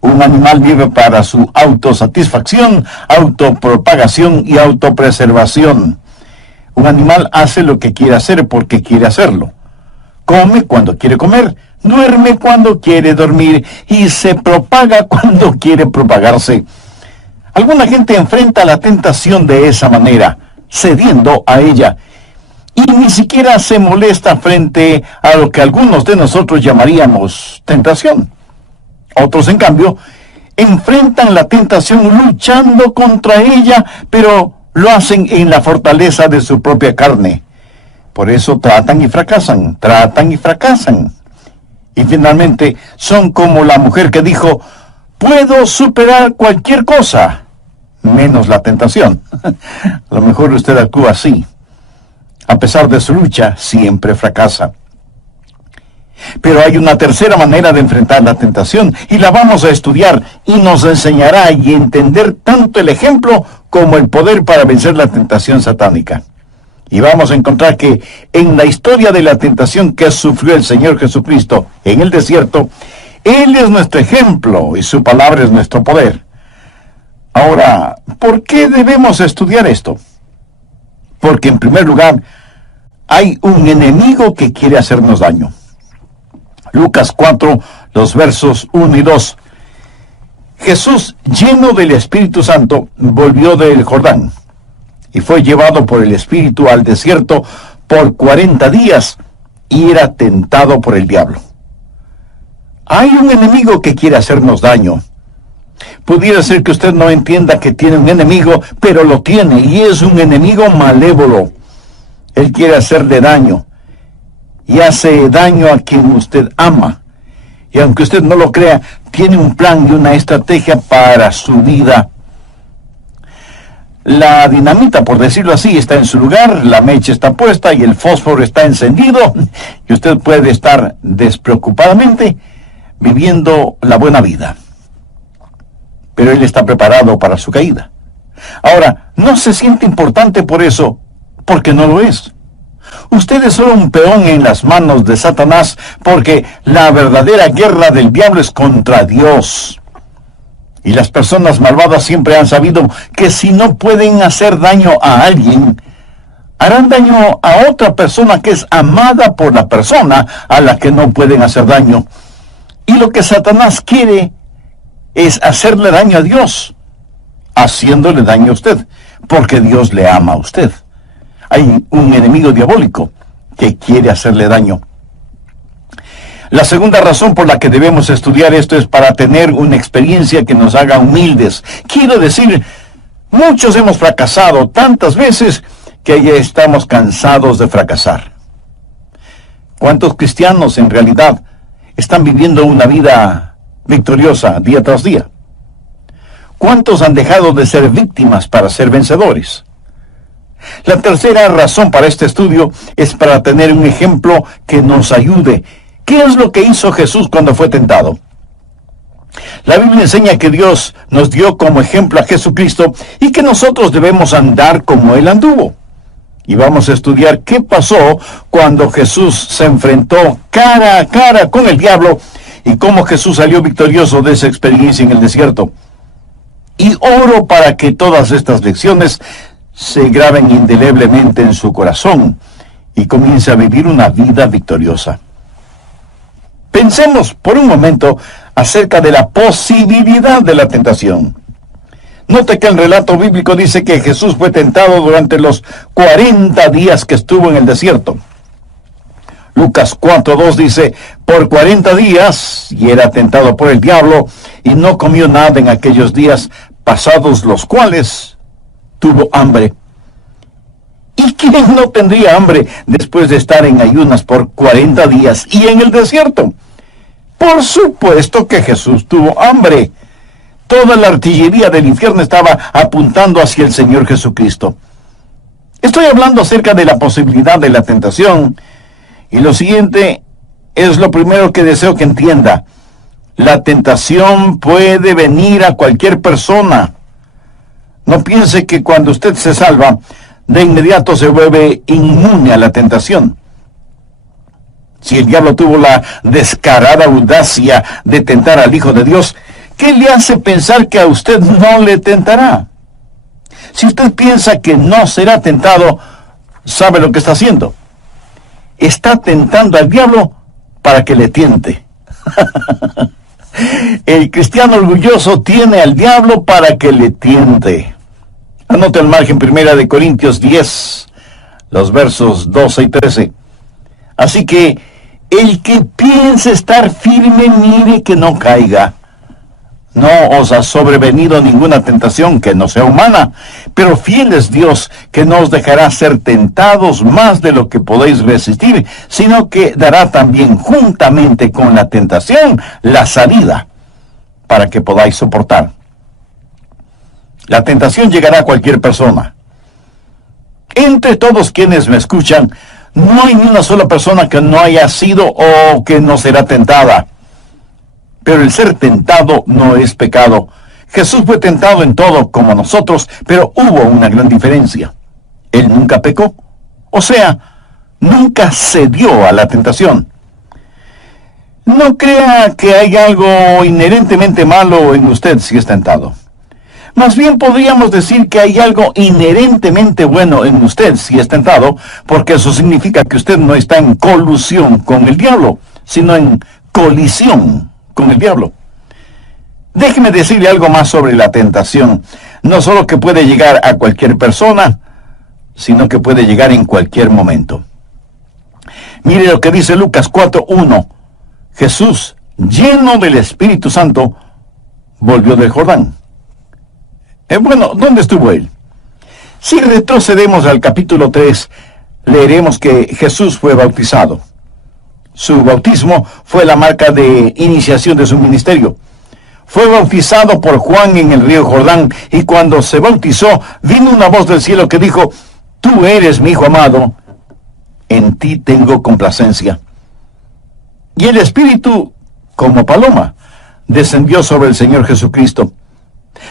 Un animal vive para su autosatisfacción, autopropagación y autopreservación. Un animal hace lo que quiere hacer porque quiere hacerlo. Come cuando quiere comer, duerme cuando quiere dormir y se propaga cuando quiere propagarse. Alguna gente enfrenta la tentación de esa manera, cediendo a ella, y ni siquiera se molesta frente a lo que algunos de nosotros llamaríamos tentación. Otros, en cambio, enfrentan la tentación luchando contra ella, pero lo hacen en la fortaleza de su propia carne. Por eso tratan y fracasan, Y finalmente son como la mujer que dijo: puedo superar cualquier cosa, menos la tentación. A lo mejor usted actúa así. A pesar de su lucha, siempre fracasa. Pero hay una tercera manera de enfrentar la tentación, y la vamos a estudiar, y nos enseñará y entender tanto el ejemplo como el poder para vencer la tentación satánica. Y vamos a encontrar que en la historia de la tentación que sufrió el Señor Jesucristo en el desierto, Él es nuestro ejemplo y su palabra es nuestro poder. Ahora, ¿por qué debemos estudiar esto? Porque en primer lugar, hay un enemigo que quiere hacernos daño. Lucas 4, los versos 1 y 2. Jesús, lleno del Espíritu Santo, volvió del Jordán y fue llevado por el Espíritu al desierto por 40 días y era tentado por el diablo. Hay un enemigo que quiere hacernos daño. Pudiera ser que usted no entienda que tiene un enemigo, pero lo tiene, y es un enemigo malévolo. Él quiere hacerle daño, y hace daño a quien usted ama. Y aunque usted no lo crea, tiene un plan y una estrategia para su vida. La dinamita, por decirlo así, está en su lugar, la mecha está puesta y el fósforo está encendido, y usted puede estar despreocupadamente viviendo la buena vida. Pero él está preparado para su caída. Ahora, no se siente importante por eso, porque no lo es. Usted es solo un peón en las manos de Satanás, porque la verdadera guerra del diablo es contra Dios. Y las personas malvadas siempre han sabido que si no pueden hacer daño a alguien, harán daño a otra persona que es amada por la persona a la que no pueden hacer daño. Y lo que Satanás quiere es hacerle daño a Dios, haciéndole daño a usted, porque Dios le ama a usted. Hay un enemigo diabólico que quiere hacerle daño. La segunda razón por la que debemos estudiar esto es para tener una experiencia que nos haga humildes. Quiero decir, muchos hemos fracasado tantas veces que ya estamos cansados de fracasar. ¿Cuántos cristianos en realidad están viviendo una vida victoriosa día tras día? ¿Cuántos han dejado de ser víctimas para ser vencedores? La tercera razón para este estudio es para tener un ejemplo que nos ayude. ¿Qué es lo que hizo Jesús cuando fue tentado? La Biblia enseña que Dios nos dio como ejemplo a Jesucristo y que nosotros debemos andar como Él anduvo. Y vamos a estudiar qué pasó cuando Jesús se enfrentó cara a cara con el diablo y cómo Jesús salió victorioso de esa experiencia en el desierto. Y oro para que todas estas lecciones se graben indeleblemente en su corazón y comience a vivir una vida victoriosa. Pensemos por un momento acerca de la posibilidad de la tentación. Note que el relato bíblico dice que Jesús fue tentado durante los 40 días que estuvo en el desierto. Lucas 4:2 dice: por 40 días, y era tentado por el diablo, y no comió nada en aquellos días, pasados los cuales tuvo hambre. ¿Y quién no tendría hambre después de estar en ayunas por 40 días y en el desierto? Por supuesto que Jesús tuvo hambre. Toda la artillería del infierno estaba apuntando hacia el Señor Jesucristo. Estoy hablando acerca de la posibilidad de la tentación, y lo siguiente es lo primero que deseo que entienda. La tentación puede venir a cualquier persona. No piense que cuando usted se salva, de inmediato se vuelve inmune a la tentación. Si el diablo tuvo la descarada audacia de tentar al Hijo de Dios, ¿qué le hace pensar que a usted no le tentará? Si usted piensa que no será tentado, ¿sabe lo que está haciendo? Está tentando al diablo para que le tiente. El cristiano orgulloso tiene al diablo para que le tiente. Anote al margen 1 Corintios 10, los versos 12 y 13. Así que el que piense estar firme, mire que no caiga. No os ha sobrevenido ninguna tentación que no sea humana, pero fiel es Dios, que no os dejará ser tentados más de lo que podéis resistir, sino que dará también juntamente con la tentación la salida, para que podáis soportar. La tentación llegará a cualquier persona. Entre todos quienes me escuchan, no hay ni una sola persona que no haya sido o que no será tentada. Pero el ser tentado no es pecado. Jesús fue tentado en todo como nosotros, pero hubo una gran diferencia. Él nunca pecó. O sea, nunca cedió a la tentación. No crea que hay algo inherentemente malo en usted si es tentado. Más bien podríamos decir que hay algo inherentemente bueno en usted si es tentado, porque eso significa que usted no está en colusión con el diablo, sino en colisión con el diablo. Déjeme decirle algo más sobre la tentación. No solo que puede llegar a cualquier persona, sino que puede llegar en cualquier momento. Mire lo que dice Lucas 4:1. Jesús, lleno del Espíritu Santo, volvió del Jordán. Bueno, ¿dónde estuvo él? Si retrocedemos al capítulo 3, leeremos que Jesús fue bautizado. Su bautismo fue la marca de iniciación de su ministerio. Fue bautizado por Juan en el río Jordán, y cuando se bautizó, vino una voz del cielo que dijo: Tú eres mi Hijo amado, en ti tengo complacencia. Y el Espíritu, como paloma, descendió sobre el Señor Jesucristo.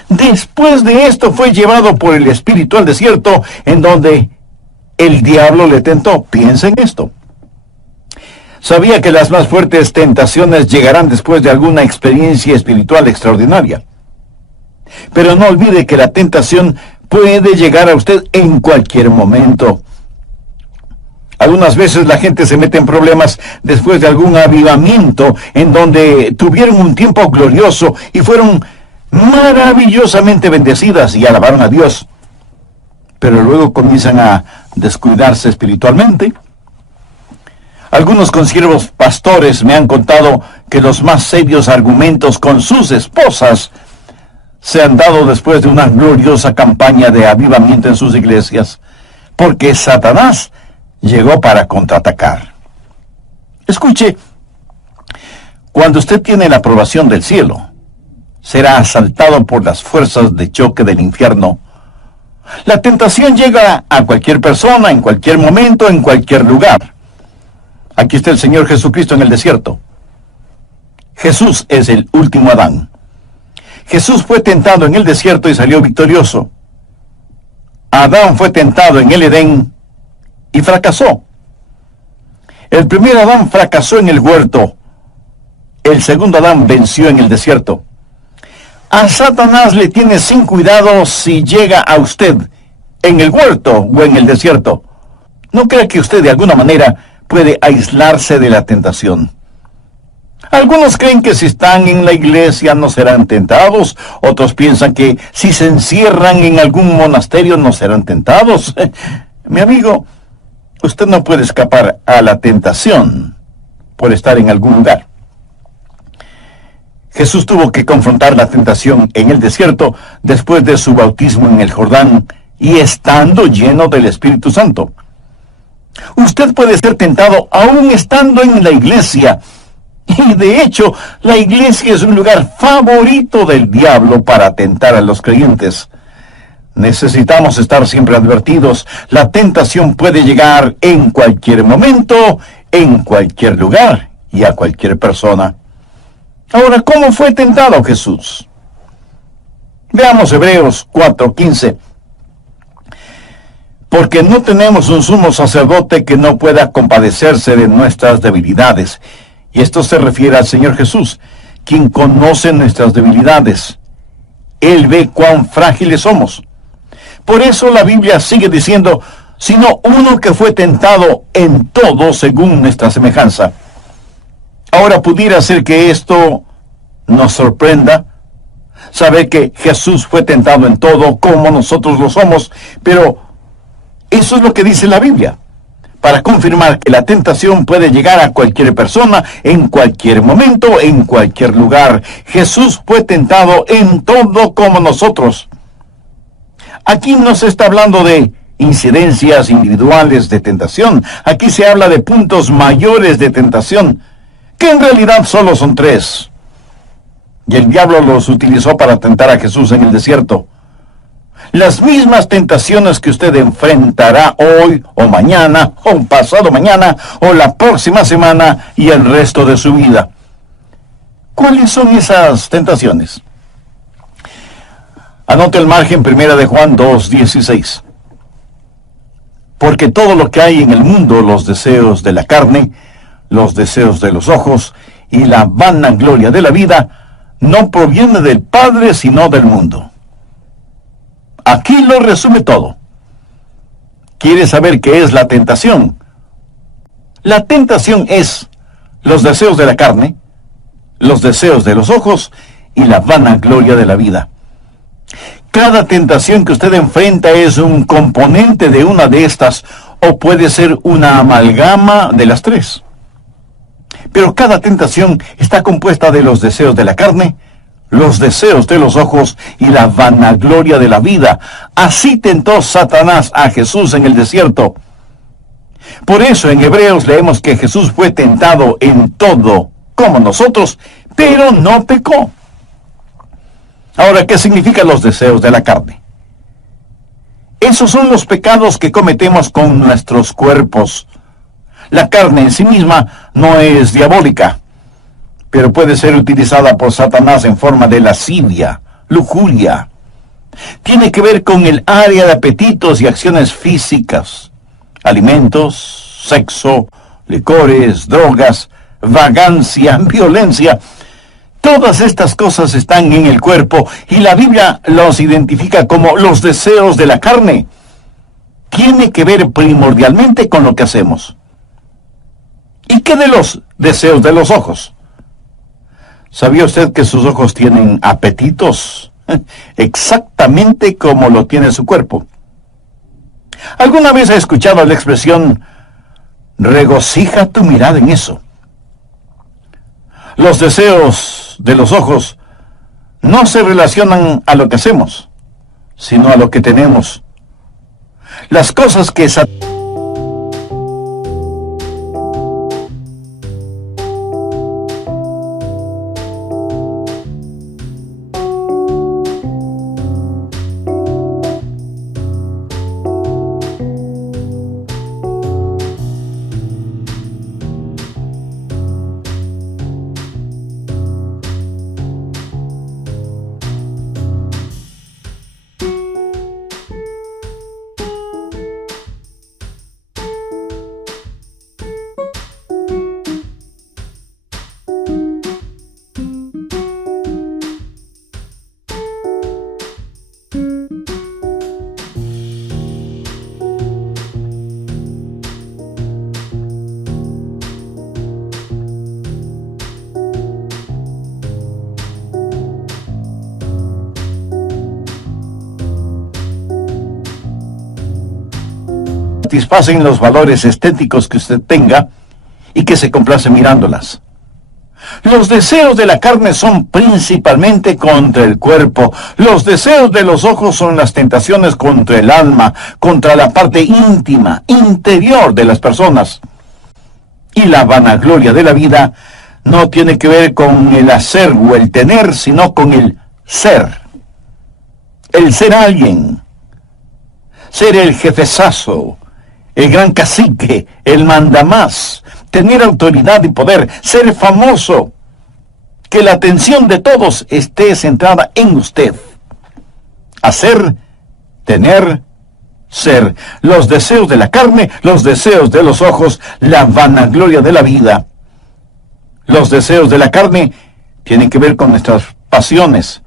Después de esto fue llevado por el Espíritu al desierto, en donde el diablo le tentó. Piensa en esto. Sabía que las más fuertes tentaciones llegarán después de alguna experiencia espiritual extraordinaria. Pero no olvide que la tentación puede llegar a usted en cualquier momento. Algunas veces la gente se mete en problemas después de algún avivamiento en donde tuvieron un tiempo glorioso y fueron maravillosamente bendecidas y alabaron a Dios. Pero luego comienzan a descuidarse espiritualmente. Algunos consiervos pastores me han contado que los más serios argumentos con sus esposas se han dado después de una gloriosa campaña de avivamiento en sus iglesias, porque Satanás llegó para contraatacar. Escuche, cuando usted tiene la aprobación del cielo, será asaltado por las fuerzas de choque del infierno. La tentación llega a cualquier persona, en cualquier momento, en cualquier lugar. Aquí está el Señor Jesucristo en el desierto. Jesús es el último Adán. Jesús fue tentado en el desierto y salió victorioso. Adán fue tentado en el Edén y fracasó. El primer Adán fracasó en el huerto. El segundo Adán venció en el desierto. A Satanás le tiene sin cuidado si llega a usted en el huerto o en el desierto. No crea que usted de alguna manera puede aislarse de la tentación. Algunos creen que si están en la iglesia no serán tentados. Otros piensan que si se encierran en algún monasterio no serán tentados. Mi amigo, usted no puede escapar a la tentación por estar en algún lugar. Jesús tuvo que confrontar la tentación en el desierto después de su bautismo en el Jordán y estando lleno del Espíritu Santo. Usted puede ser tentado aún estando en la iglesia. Y de hecho, la iglesia es un lugar favorito del diablo para tentar a los creyentes. Necesitamos estar siempre advertidos. La tentación puede llegar en cualquier momento, en cualquier lugar y a cualquier persona. Ahora, ¿cómo fue tentado Jesús? Veamos Hebreos 4:15. Porque no tenemos un sumo sacerdote que no pueda compadecerse de nuestras debilidades. Y esto se refiere al Señor Jesús, quien conoce nuestras debilidades. Él ve cuán frágiles somos. Por eso la Biblia sigue diciendo, sino uno que fue tentado en todo según nuestra semejanza. Ahora pudiera ser que esto nos sorprenda, saber que Jesús fue tentado en todo como nosotros lo somos, pero eso es lo que dice la Biblia, para confirmar que la tentación puede llegar a cualquier persona, en cualquier momento, en cualquier lugar. Jesús fue tentado en todo como nosotros. Aquí no se está hablando de incidencias individuales de tentación. Aquí se habla de puntos mayores de tentación, que en realidad solo son 3. Y el diablo los utilizó para tentar a Jesús en el desierto. Las mismas tentaciones que usted enfrentará hoy, o mañana, o pasado mañana, o la próxima semana y el resto de su vida. ¿Cuáles son esas tentaciones? Anote el margen 1 de Juan 2:16. Porque todo lo que hay en el mundo, los deseos de la carne, los deseos de los ojos y la vanagloria de la vida, no proviene del Padre, sino del mundo. Aquí lo resume todo. ¿Quiere saber qué es la tentación? La tentación es los deseos de la carne, los deseos de los ojos y la vanagloria de la vida. Cada tentación que usted enfrenta es un componente de una de estas, o puede ser una amalgama de las 3. Pero cada tentación está compuesta de los deseos de la carne, los deseos de los ojos y la vanagloria de la vida. Así tentó Satanás a Jesús en el desierto. Por eso en Hebreos leemos que Jesús fue tentado en todo, como nosotros, pero no pecó. Ahora, ¿qué significan los deseos de la carne? Esos son los pecados que cometemos con nuestros cuerpos. La carne en sí misma no es diabólica, pero puede ser utilizada por Satanás en forma de lascivia, lujuria. Tiene que ver con el área de apetitos y acciones físicas, alimentos, sexo, licores, drogas, vagancia, violencia. Todas estas cosas están en el cuerpo y la Biblia los identifica como los deseos de la carne. Tiene que ver primordialmente con lo que hacemos. ¿Y qué de los deseos de los ojos? ¿Sabía usted que sus ojos tienen apetitos? Exactamente como lo tiene su cuerpo. ¿Alguna vez ha escuchado la expresión, regocija tu mirada en eso? Los deseos de los ojos no se relacionan a lo que hacemos, sino a lo que tenemos. Las cosas que satisfacen los valores estéticos que usted tenga y que se complace mirándolas. Los deseos de la carne son principalmente contra el cuerpo. Los deseos de los ojos son las tentaciones contra el alma, contra la parte íntima, interior de las personas. Y la vanagloria de la vida no tiene que ver con el hacer o el tener, sino con el ser. El ser alguien. Ser el jefezazo, el gran cacique, el mandamás, tener autoridad y poder, ser famoso, que la atención de todos esté centrada en usted. Hacer, tener, ser los deseos de la carne, los deseos de los ojos, la vanagloria de la vida. Los deseos de la carne tienen que ver con nuestras pasiones.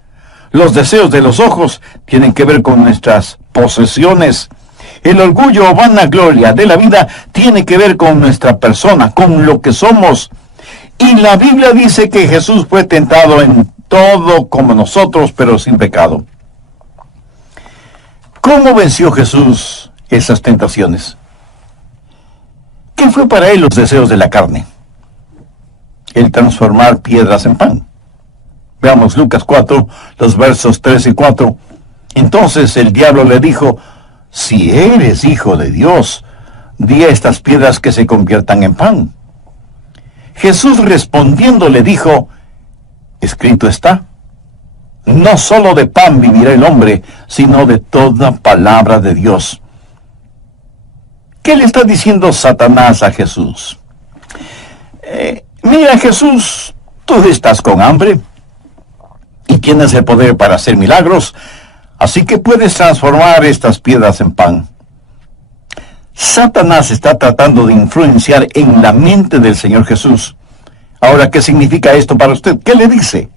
Los deseos de los ojos tienen que ver con nuestras posesiones. El orgullo o vanagloria de la vida tiene que ver con nuestra persona, con lo que somos. Y la Biblia dice que Jesús fue tentado en todo como nosotros, pero sin pecado. ¿Cómo venció Jesús esas tentaciones? ¿Qué fue para él los deseos de la carne? El transformar piedras en pan. Veamos Lucas 4, los versos 3 y 4. Entonces el diablo le dijo: si eres hijo de Dios, di a estas piedras que se conviertan en pan. Jesús respondiendo le dijo: escrito está, no solo de pan vivirá el hombre, sino de toda palabra de Dios. ¿Qué le está diciendo Satanás a Jesús? Mira, Jesús, tú estás con hambre y tienes el poder para hacer milagros, así que puedes transformar estas piedras en pan. Satanás está tratando de influenciar en la mente del Señor Jesús. Ahora, ¿qué significa esto para usted? ¿Qué le dice?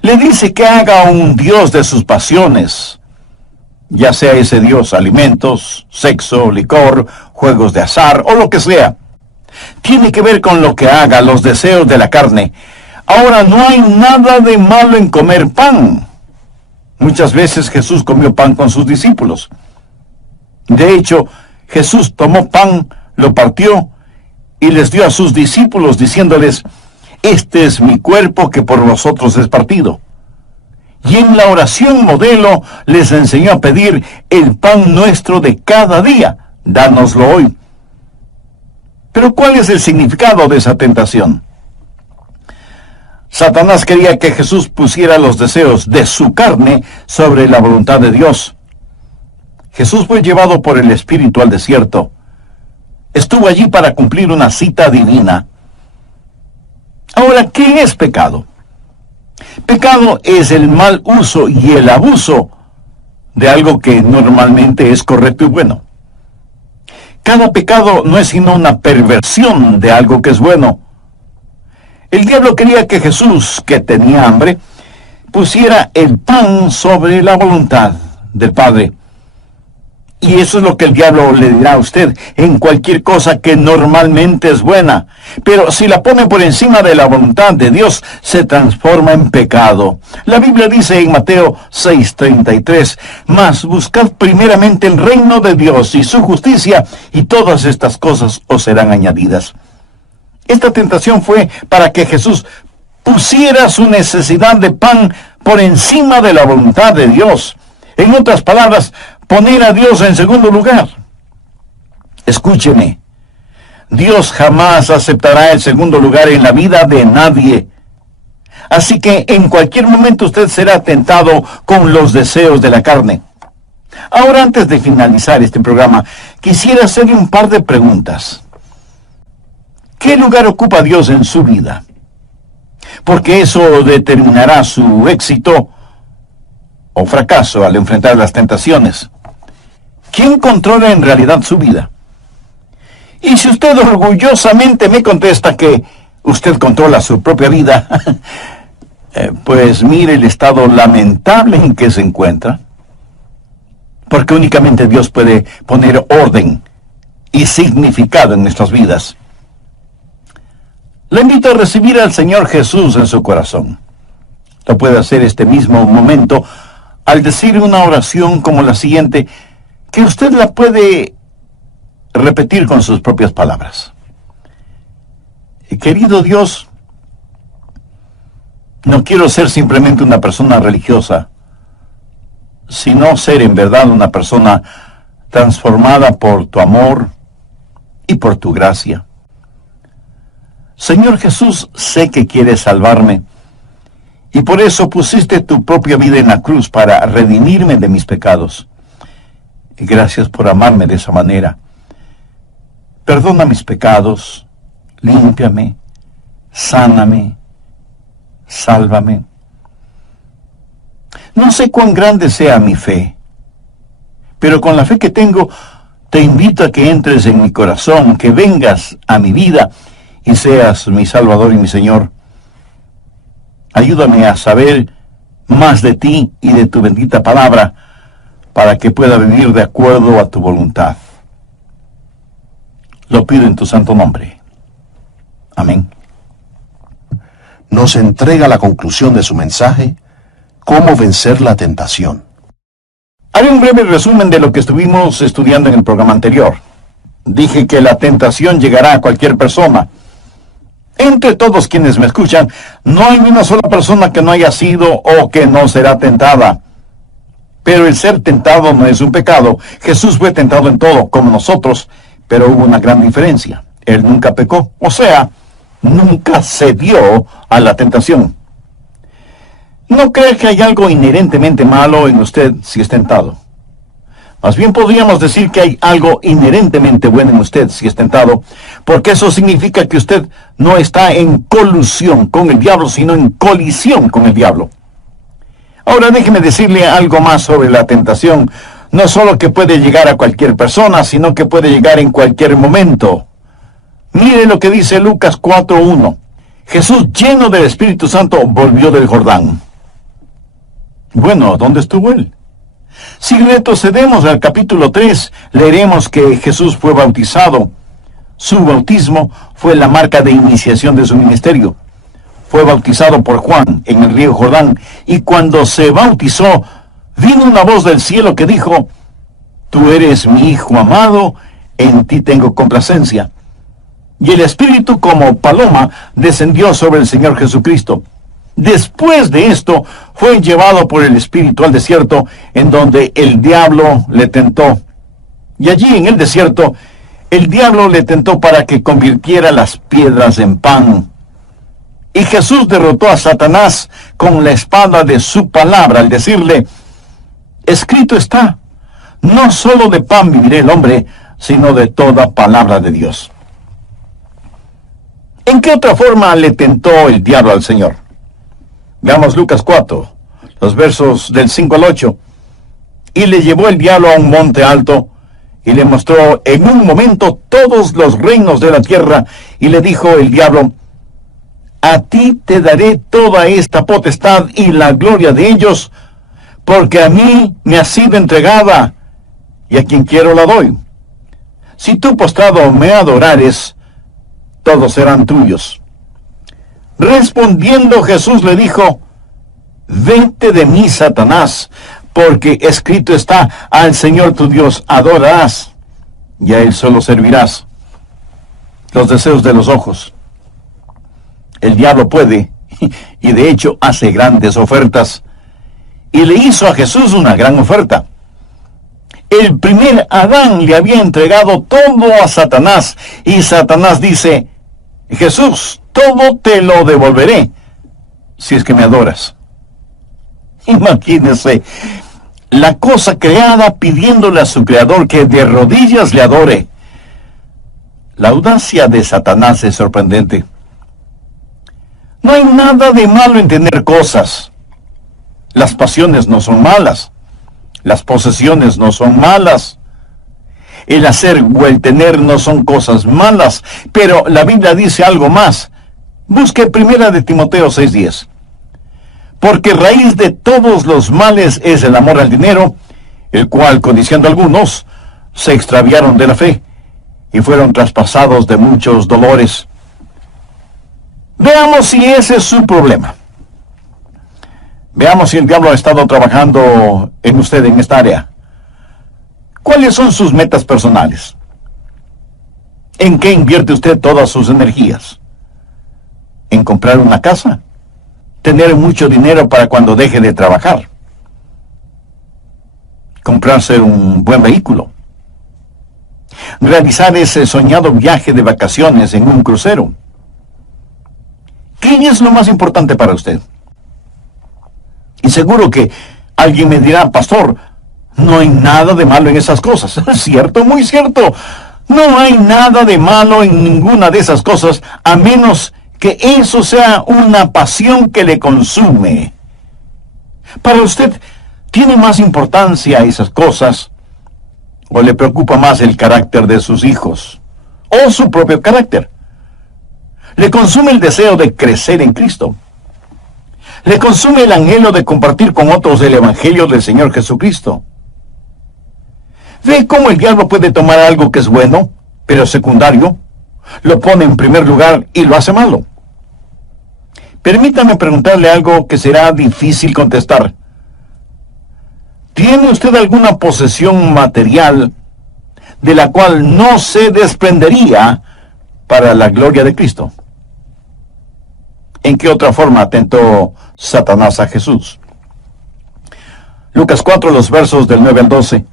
Le dice que haga un Dios de sus pasiones, ya sea ese Dios alimentos, sexo, licor, juegos de azar o lo que sea. Tiene que ver con lo que haga, los deseos de la carne. Ahora, no hay nada de malo en comer pan. Muchas veces Jesús comió pan con sus discípulos. De hecho, Jesús tomó pan, lo partió y les dio a sus discípulos diciéndoles: este es mi cuerpo que por vosotros es partido. Y en la oración modelo les enseñó a pedir: el pan nuestro de cada día, dánoslo hoy. Pero ¿cuál es el significado de esa tentación? Satanás quería que Jesús pusiera los deseos de su carne sobre la voluntad de Dios. Jesús fue llevado por el Espíritu al desierto. Estuvo allí para cumplir una cita divina. Ahora, ¿qué es pecado? Pecado es el mal uso y el abuso de algo que normalmente es correcto y bueno. Cada pecado no es sino una perversión de algo que es bueno. El diablo quería que Jesús, que tenía hambre, pusiera el pan sobre la voluntad del Padre. Y eso es lo que el diablo le dirá a usted en cualquier cosa que normalmente es buena. Pero si la pone por encima de la voluntad de Dios, se transforma en pecado. La Biblia dice en Mateo 6:33, mas buscad primeramente el reino de Dios y su justicia, y todas estas cosas os serán añadidas. Esta tentación fue para que Jesús pusiera su necesidad de pan por encima de la voluntad de Dios. En otras palabras, poner a Dios en segundo lugar. Escúcheme, Dios jamás aceptará el segundo lugar en la vida de nadie. Así que en cualquier momento usted será tentado con los deseos de la carne. Ahora, antes de finalizar este programa, quisiera hacerle un par de preguntas. ¿Qué lugar ocupa Dios en su vida? Porque eso determinará su éxito o fracaso al enfrentar las tentaciones. ¿Quién controla en realidad su vida? Y si usted orgullosamente me contesta que usted controla su propia vida, pues mire el estado lamentable en que se encuentra. Porque únicamente Dios puede poner orden y significado en nuestras vidas. Le invito a recibir al Señor Jesús en su corazón. Lo puede hacer este mismo momento al decir una oración como la siguiente, que usted la puede repetir con sus propias palabras. Querido Dios, no quiero ser simplemente una persona religiosa, sino ser en verdad una persona transformada por tu amor y por tu gracia. Señor Jesús, sé que quieres salvarme, y por eso pusiste tu propia vida en la cruz para redimirme de mis pecados. Y gracias por amarme de esa manera. Perdona mis pecados, límpiame, sáname, sálvame. No sé cuán grande sea mi fe, Pero con la fe que tengo, te invito a que entres en mi corazón, que vengas a mi vida y seas mi Salvador y mi Señor. Ayúdame a saber más de ti y de tu bendita palabra, para que pueda vivir de acuerdo a tu voluntad. Lo pido en tu santo nombre. Amén. Nos entrega la conclusión de su mensaje, Cómo vencer la tentación. Haré un breve resumen de lo que estuvimos estudiando en el programa anterior. Dije que la tentación llegará a cualquier persona. Entre todos quienes me escuchan, no hay ni una sola persona que no haya sido o que no será tentada. Pero el ser tentado no es un pecado. Jesús fue tentado en todo, como nosotros, pero hubo una gran diferencia. Él nunca pecó, o sea, nunca cedió a la tentación. No crea que hay algo inherentemente malo en usted si es tentado. Más bien podríamos decir que hay algo inherentemente bueno en usted si es tentado, porque eso significa que usted no está en colusión con el diablo, sino en colisión con el diablo. Ahora déjeme decirle algo más sobre la tentación. No solo que puede llegar a cualquier persona, sino que puede llegar en cualquier momento. Mire lo que dice Lucas 4:1. Jesús, lleno del Espíritu Santo, volvió del Jordán. Bueno, ¿dónde estuvo él? Si retrocedemos al capítulo 3, leeremos que Jesús fue bautizado. Su bautismo fue la marca de iniciación de su ministerio. Fue bautizado por Juan en el río Jordán, y cuando se bautizó, vino una voz del cielo que dijo: Tú eres mi Hijo amado, en ti tengo complacencia. Y el Espíritu como paloma descendió sobre el Señor Jesucristo. Después de esto, fue llevado por el Espíritu al desierto, en donde el diablo le tentó. Y allí en el desierto, el diablo le tentó para que convirtiera las piedras en pan. Y Jesús derrotó a Satanás con la espada de su palabra, al decirle: escrito está, no solo de pan vivirá el hombre, sino de toda palabra de Dios. ¿En qué otra forma le tentó el diablo al Señor? Veamos Lucas 4, los versos del 5 al 8. Y le llevó el diablo a un monte alto, y le mostró en un momento todos los reinos de la tierra, y le dijo el diablo: a ti te daré toda esta potestad y la gloria de ellos, porque a mí me ha sido entregada, y a quien quiero la doy. Si tú postrado me adorares, todos serán tuyos. Respondiendo Jesús le dijo: vete de mí, Satanás, porque escrito está: al Señor tu Dios adorarás, y a Él solo servirás. Los deseos de los ojos. El diablo puede, y de hecho hace grandes ofertas, y le hizo a Jesús una gran oferta. El primer Adán le había entregado todo a Satanás, y Satanás dice: Jesús, todo te lo devolveré, si es que me adoras. Imagínese, la cosa creada pidiéndole a su creador que de rodillas le adore. La audacia de Satanás es sorprendente. No hay nada de malo en tener cosas. Las pasiones no son malas. Las posesiones no son malas. El hacer o el tener no son cosas malas. Pero la Biblia dice algo más. Busque 1 de Timoteo 6:10. Porque raíz de todos los males es el amor al dinero, el cual, codiciando algunos, se extraviaron de la fe y fueron traspasados de muchos dolores. Veamos si ese es su problema. Veamos si el diablo ha estado trabajando en usted en esta área. ¿Cuáles son sus metas personales? ¿En qué invierte usted todas sus energías? ¿En comprar una casa? ¿Tener mucho dinero para cuando deje de trabajar? ¿Comprarse un buen vehículo? ¿Realizar ese soñado viaje de vacaciones en un crucero? ¿Qué es lo más importante para usted? Y seguro que alguien me dirá: pastor, no hay nada de malo en esas cosas. Cierto, muy cierto. No hay nada de malo en ninguna de esas cosas, a menos que eso sea una pasión que le consume. Para usted, ¿tiene más importancia esas cosas ¿O le preocupa más el carácter de sus hijos? ¿O su propio carácter? ¿Le consume el deseo de crecer en Cristo? ¿Le consume el anhelo de compartir con otros el Evangelio del Señor Jesucristo? ¿Ve cómo el diablo puede tomar algo que es bueno, pero secundario, lo pone en primer lugar y lo hace malo? Permítame preguntarle algo que será difícil contestar. ¿Tiene usted alguna posesión material de la cual no se desprendería para la gloria de Cristo? ¿En qué otra forma tentó Satanás a Jesús? Lucas 4, los versos del 9 al 12.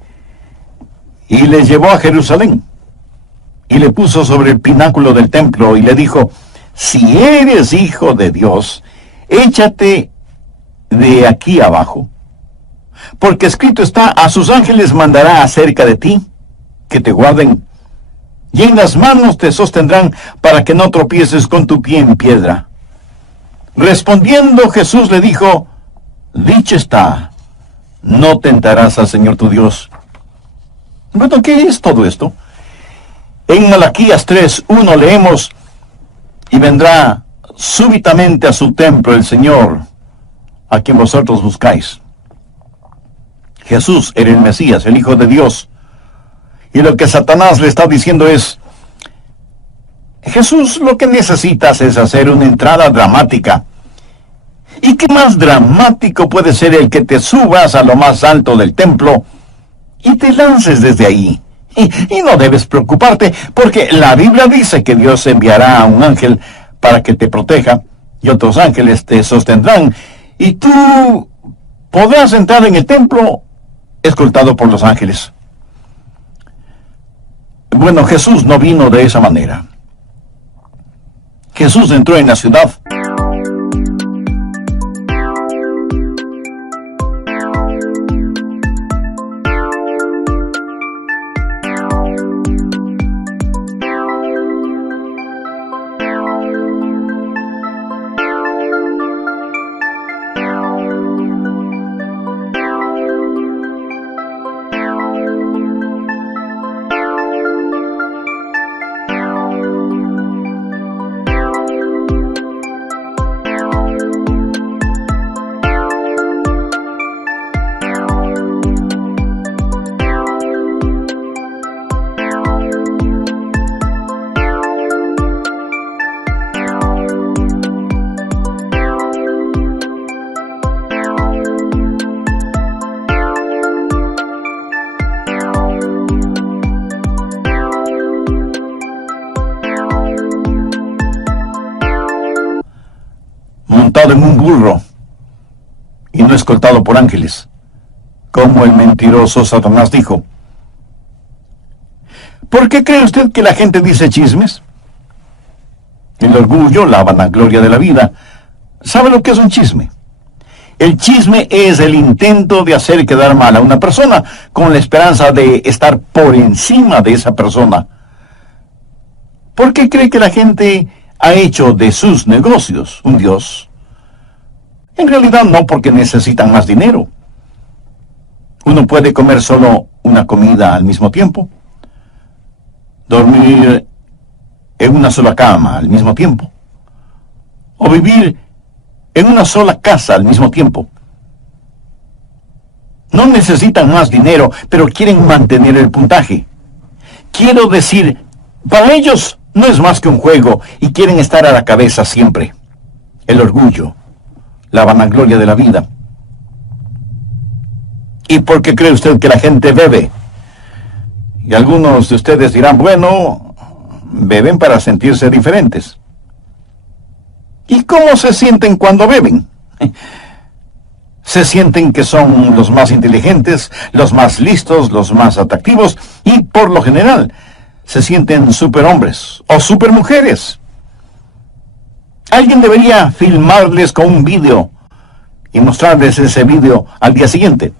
Y le llevó a Jerusalén, y le puso sobre el pináculo del templo, y le dijo: si eres hijo de Dios, échate de aquí abajo. Porque escrito está: a sus ángeles mandará acerca de ti, que te guarden, y en las manos te sostendrán, para que no tropieces con tu pie en piedra. Respondiendo Jesús le dijo: dicho está, no tentarás al Señor tu Dios. Bueno, ¿qué es todo esto? En Malaquías 3:1 leemos: y vendrá súbitamente a su templo el Señor, a quien vosotros buscáis. Jesús era el Mesías, el Hijo de Dios. Y lo que Satanás le está diciendo es: Jesús, lo que necesitas es hacer una entrada dramática. ¿Y qué más dramático puede ser el que te subas a lo más alto del templo y te lances desde ahí? Y no debes preocuparte, porque la Biblia dice que Dios enviará a un ángel para que te proteja, y otros ángeles te sostendrán, y tú podrás entrar en el templo escoltado por los ángeles. Bueno, Jesús no vino de esa manera. Jesús entró en la ciudad. Montado en un burro y no escoltado por ángeles, como el mentiroso Satanás dijo. ¿Por qué cree usted que la gente dice chismes? El orgullo, la vanagloria de la vida. ¿Sabe lo que es un chisme? El chisme es el intento de hacer quedar mal a una persona con la esperanza de estar por encima de esa persona. ¿Por qué cree que la gente ha hecho de sus negocios un Dios? En realidad no, porque necesitan más dinero. Uno puede comer solo una comida al mismo tiempo, dormir en una sola cama al mismo tiempo, o vivir en una sola casa al mismo tiempo. No necesitan más dinero, pero quieren mantener el puntaje. Quiero decir, para ellos no es más que un juego y quieren estar a la cabeza siempre. El orgullo, la vanagloria de la vida. ¿Y por qué cree usted que la gente bebe? Y algunos de ustedes dirán, bueno, beben para sentirse diferentes. ¿Y cómo se sienten cuando beben? Se sienten que son los más inteligentes, los más listos, los más atractivos, y por lo general se sienten superhombres o supermujeres. Alguien debería filmarles con un vídeo y mostrarles ese vídeo al día siguiente,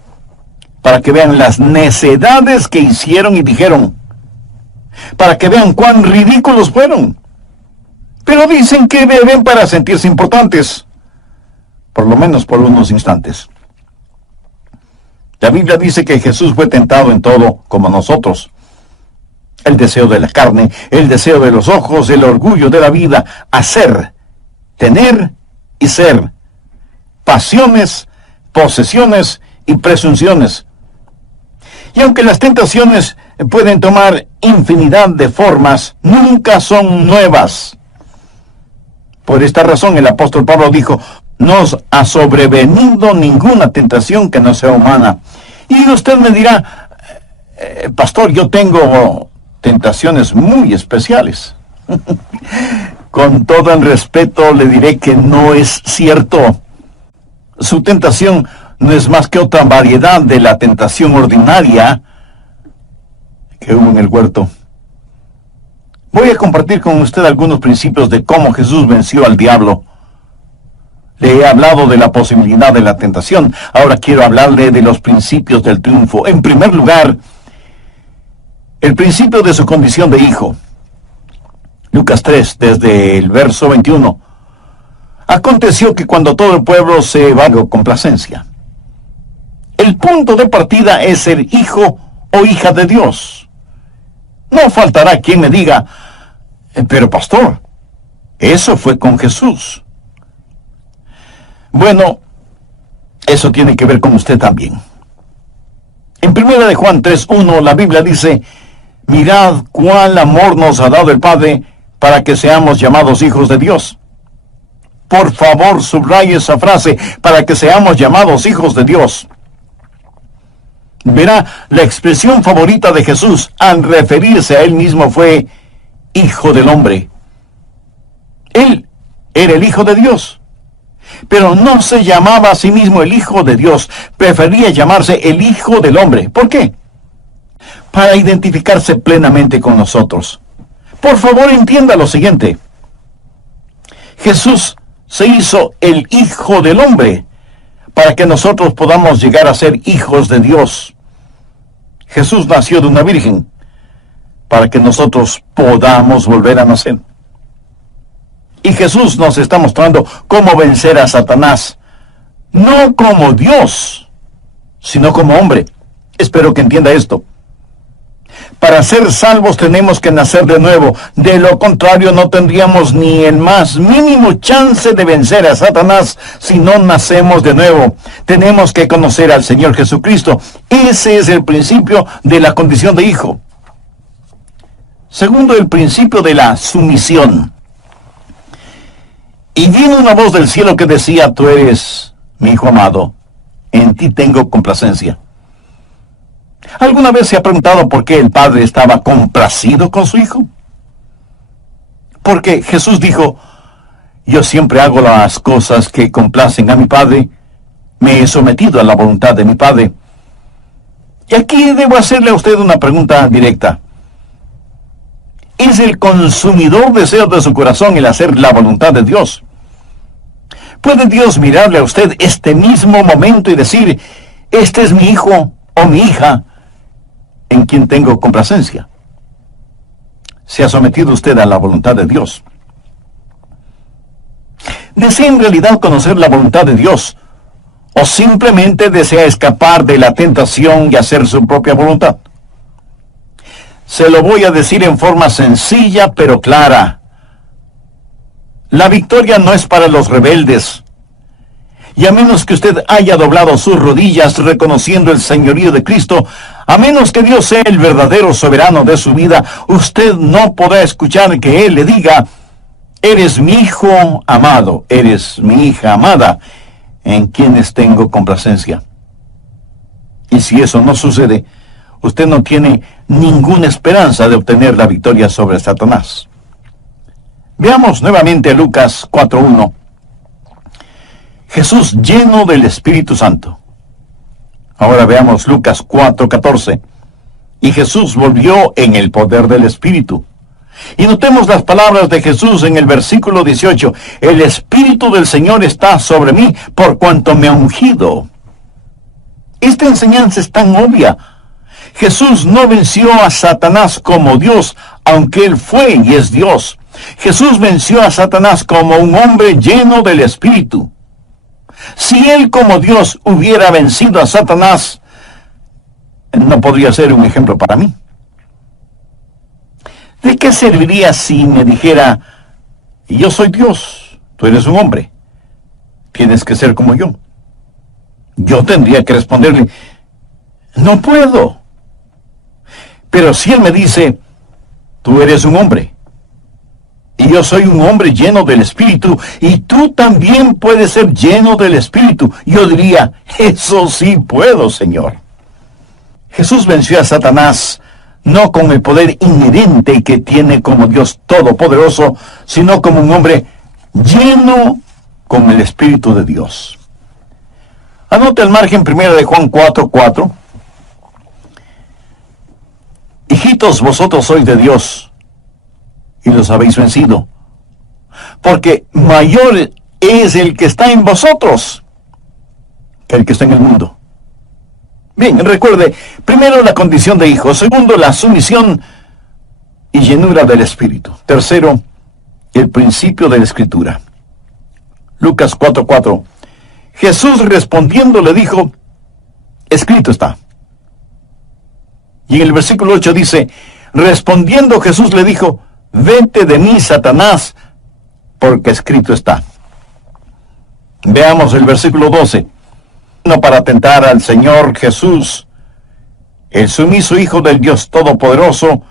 para que vean las necedades que hicieron y dijeron, para que vean cuán ridículos fueron. Pero dicen que beben para sentirse importantes, por lo menos por unos instantes. La Biblia dice que Jesús fue tentado en todo como nosotros. El deseo de la carne, el deseo de los ojos, el orgullo de la vida, hacer, tener y ser. Pasiones, posesiones y presunciones. Y aunque las tentaciones pueden tomar infinidad de formas, nunca son nuevas. Por esta razón el apóstol Pablo dijo, no os ha sobrevenido ninguna tentación que no sea humana. Y usted me dirá, pastor, yo tengo tentaciones muy especiales. Con todo el respeto le diré que no es cierto. Su tentación no es más que otra variedad de la tentación ordinaria que hubo en el huerto. Voy a compartir con usted algunos principios de cómo Jesús venció al diablo. Le he hablado de la posibilidad de la tentación. Ahora quiero hablarle de los principios del triunfo. En primer lugar, el principio de su condición de hijo. Lucas 3, desde el verso 21. Aconteció que cuando todo el pueblo se va con complacencia. El punto de partida es ser hijo o hija de Dios. No faltará quien me diga, pero pastor, eso fue con Jesús. Bueno, eso tiene que ver con usted también. En 1 de Juan 3:1 la Biblia dice, mirad cuál amor nos ha dado el Padre para que seamos llamados hijos de Dios. Por favor, subraye esa frase, para que seamos llamados hijos de Dios. Verá, la expresión favorita de Jesús al referirse a él mismo fue Hijo del Hombre. Él era el Hijo de Dios, pero no se llamaba a sí mismo el Hijo de Dios, prefería llamarse el Hijo del Hombre. ¿Por qué? Para identificarse plenamente con nosotros. Por favor, entienda lo siguiente. Jesús se hizo el Hijo del Hombre para que nosotros podamos llegar a ser hijos de Dios. Jesús nació de una virgen para que nosotros podamos volver a nacer. Y Jesús nos está mostrando cómo vencer a Satanás, no como Dios, sino como hombre. Espero que entienda esto. Para ser salvos tenemos que nacer de nuevo. De lo contrario no tendríamos ni el más mínimo chance de vencer a Satanás si no nacemos de nuevo. Tenemos que conocer al Señor Jesucristo. Ese es el principio de la condición de hijo. Segundo, el principio de la sumisión. Y vino una voz del cielo que decía, tú eres mi hijo amado, en ti tengo complacencia. ¿Alguna vez se ha preguntado por qué el Padre estaba complacido con su Hijo? Porque Jesús dijo, yo siempre hago las cosas que complacen a mi Padre, me he sometido a la voluntad de mi Padre. Y aquí debo hacerle a usted una pregunta directa. ¿Es el consumidor deseo de su corazón el hacer la voluntad de Dios? ¿Puede Dios mirarle a usted este mismo momento y decir, este es mi hijo o mi hija, en quien tengo complacencia? ¿Se ha sometido usted a la voluntad de Dios? ¿Desea en realidad conocer la voluntad de Dios? ¿O simplemente desea escapar de la tentación y hacer su propia voluntad? Se lo voy a decir en forma sencilla pero clara. La victoria no es para los rebeldes. Y a menos que usted haya doblado sus rodillas reconociendo el señorío de Cristo, a menos que Dios sea el verdadero soberano de su vida, usted no podrá escuchar que Él le diga, eres mi hijo amado, eres mi hija amada, en quienes tengo complacencia. Y si eso no sucede, usted no tiene ninguna esperanza de obtener la victoria sobre Satanás. Veamos nuevamente Lucas 4:1. Jesús lleno del Espíritu Santo. Ahora veamos Lucas 4:14. Y Jesús volvió en el poder del Espíritu. Y notemos las palabras de Jesús en el versículo 18. El Espíritu del Señor está sobre mí por cuanto me ha ungido. Esta enseñanza es tan obvia. Jesús no venció a Satanás como Dios, aunque Él fue y es Dios. Jesús venció a Satanás como un hombre lleno del Espíritu. Si Él como Dios hubiera vencido a Satanás, no podría ser un ejemplo para mí. ¿De qué serviría si me dijera, yo soy Dios, tú eres un hombre, tienes que ser como yo? Yo tendría que responderle, no puedo. Pero si Él me dice, tú eres un hombre, y yo soy un hombre lleno del Espíritu, y tú también puedes ser lleno del Espíritu, yo diría, eso sí puedo, Señor. Jesús venció a Satanás no con el poder inherente que tiene como Dios Todopoderoso, sino como un hombre lleno con el Espíritu de Dios. Anote el margen 1 de Juan 4:4. Hijitos, vosotros sois de Dios, y los habéis vencido, porque mayor es el que está en vosotros que el que está en el mundo. Bien, recuerde, primero la condición de hijo, segundo la sumisión y llenura del Espíritu, tercero el principio de la Escritura. Lucas 4:4. Jesús respondiendo le dijo, escrito está. Y en el versículo 8 dice, respondiendo Jesús le dijo, vete de mí, Satanás, porque escrito está. Veamos el versículo 12. No para tentar al Señor Jesús, el sumiso Hijo del Dios Todopoderoso,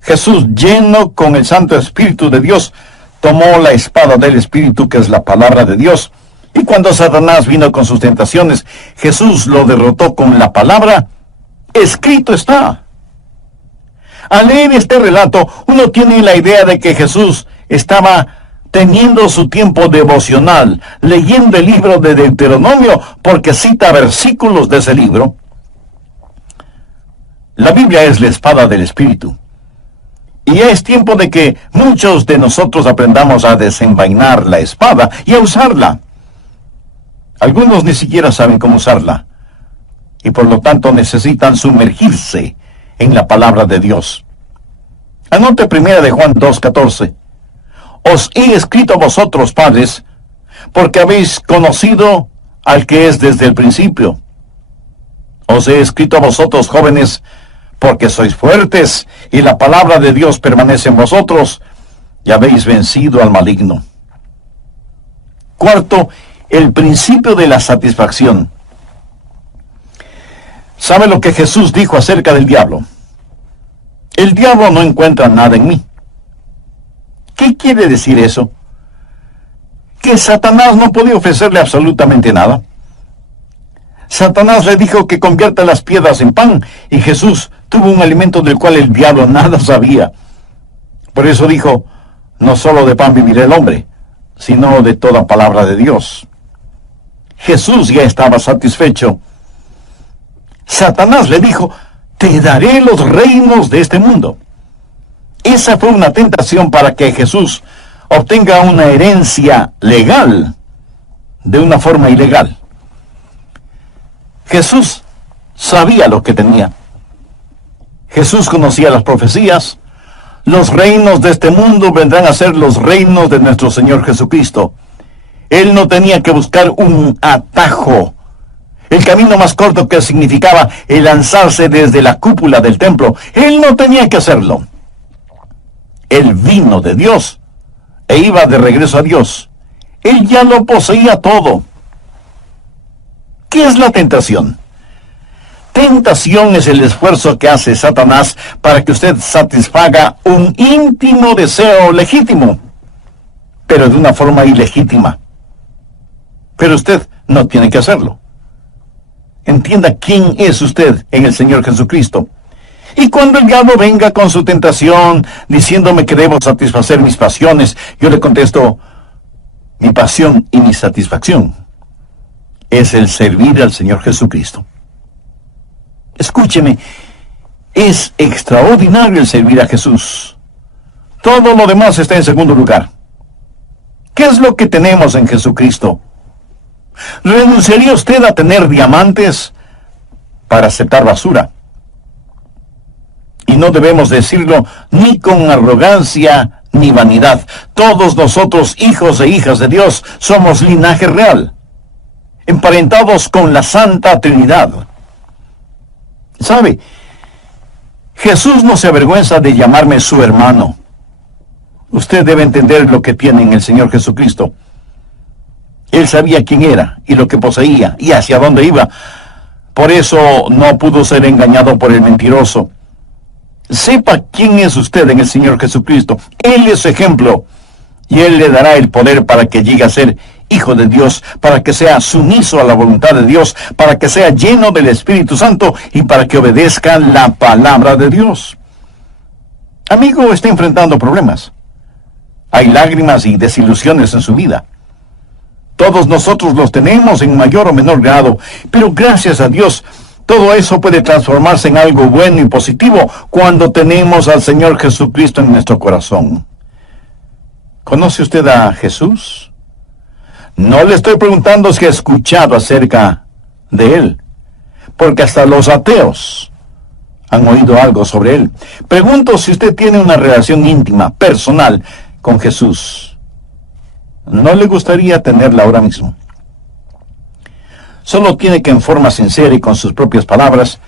Jesús lleno con el Santo Espíritu de Dios, tomó la espada del Espíritu, que es la palabra de Dios, y cuando Satanás vino con sus tentaciones, Jesús lo derrotó con la palabra, escrito está. Al leer este relato, uno tiene la idea de que Jesús estaba teniendo su tiempo devocional, leyendo el libro de Deuteronomio, porque cita versículos de ese libro. La Biblia es la espada del Espíritu. Y ya es tiempo de que muchos de nosotros aprendamos a desenvainar la espada y a usarla. Algunos ni siquiera saben cómo usarla, y por lo tanto necesitan sumergirse en la palabra de Dios. Anote 1 de Juan 2:14. Os he escrito a vosotros, padres, porque habéis conocido al que es desde el principio. Os he escrito a vosotros, jóvenes, porque sois fuertes, y la palabra de Dios permanece en vosotros, y habéis vencido al maligno. Cuarto, el principio de la satisfacción. ¿Sabe lo que Jesús dijo acerca del diablo? El diablo no encuentra nada en mí. ¿Qué quiere decir eso? Que Satanás no podía ofrecerle absolutamente nada. Satanás le dijo que convierta las piedras en pan, y Jesús tuvo un alimento del cual el diablo nada sabía. Por eso dijo, no solo de pan vivirá el hombre, sino de toda palabra de Dios. Jesús ya estaba satisfecho. Satanás le dijo, te daré los reinos de este mundo. Esa fue una tentación para que Jesús obtenga una herencia legal de una forma ilegal. Jesús sabía lo que tenía. Jesús conocía las profecías. Los reinos de este mundo vendrán a ser los reinos de nuestro Señor Jesucristo. Él no tenía que buscar un atajo, el camino más corto, que significaba el lanzarse desde la cúpula del templo. Él no tenía que hacerlo. Él vino de Dios e iba de regreso a Dios. Él ya lo poseía todo. ¿Qué es la tentación? Tentación es el esfuerzo que hace Satanás para que usted satisfaga un íntimo deseo legítimo, pero de una forma ilegítima. Pero usted no tiene que hacerlo. Entienda quién es usted en el Señor Jesucristo. Y cuando el diablo venga con su tentación, diciéndome que debo satisfacer mis pasiones, yo le contesto, mi pasión y mi satisfacción es el servir al Señor Jesucristo. Escúcheme, es extraordinario el servir a Jesús. Todo lo demás está en segundo lugar. ¿Qué es lo que tenemos en Jesucristo? ¿Renunciaría usted a tener diamantes para aceptar basura? Y no debemos decirlo ni con arrogancia ni vanidad. Todos nosotros, hijos e hijas de Dios, somos linaje real, emparentados con la Santa Trinidad. ¿Sabe? Jesús no se avergüenza de llamarme su hermano. Usted debe entender lo que tiene en el Señor Jesucristo. Él sabía quién era y lo que poseía y hacia dónde iba. Por eso no pudo ser engañado por el mentiroso. Sepa quién es usted en el Señor Jesucristo. Él es su ejemplo. Y Él le dará el poder para que llegue a ser hijo de Dios, para que sea sumiso a la voluntad de Dios, para que sea lleno del Espíritu Santo y para que obedezca la palabra de Dios. Amigo, está enfrentando problemas. Hay lágrimas y desilusiones en su vida. Todos nosotros los tenemos en mayor o menor grado, pero gracias a Dios, todo eso puede transformarse en algo bueno y positivo cuando tenemos al Señor Jesucristo en nuestro corazón. ¿Conoce usted a Jesús? No le estoy preguntando si ha escuchado acerca de Él, porque hasta los ateos han oído algo sobre Él. Pregunto si usted tiene una relación íntima, personal, con Jesús. ¿No le gustaría tenerla ahora mismo? Solo tiene que en forma sincera y con sus propias palabras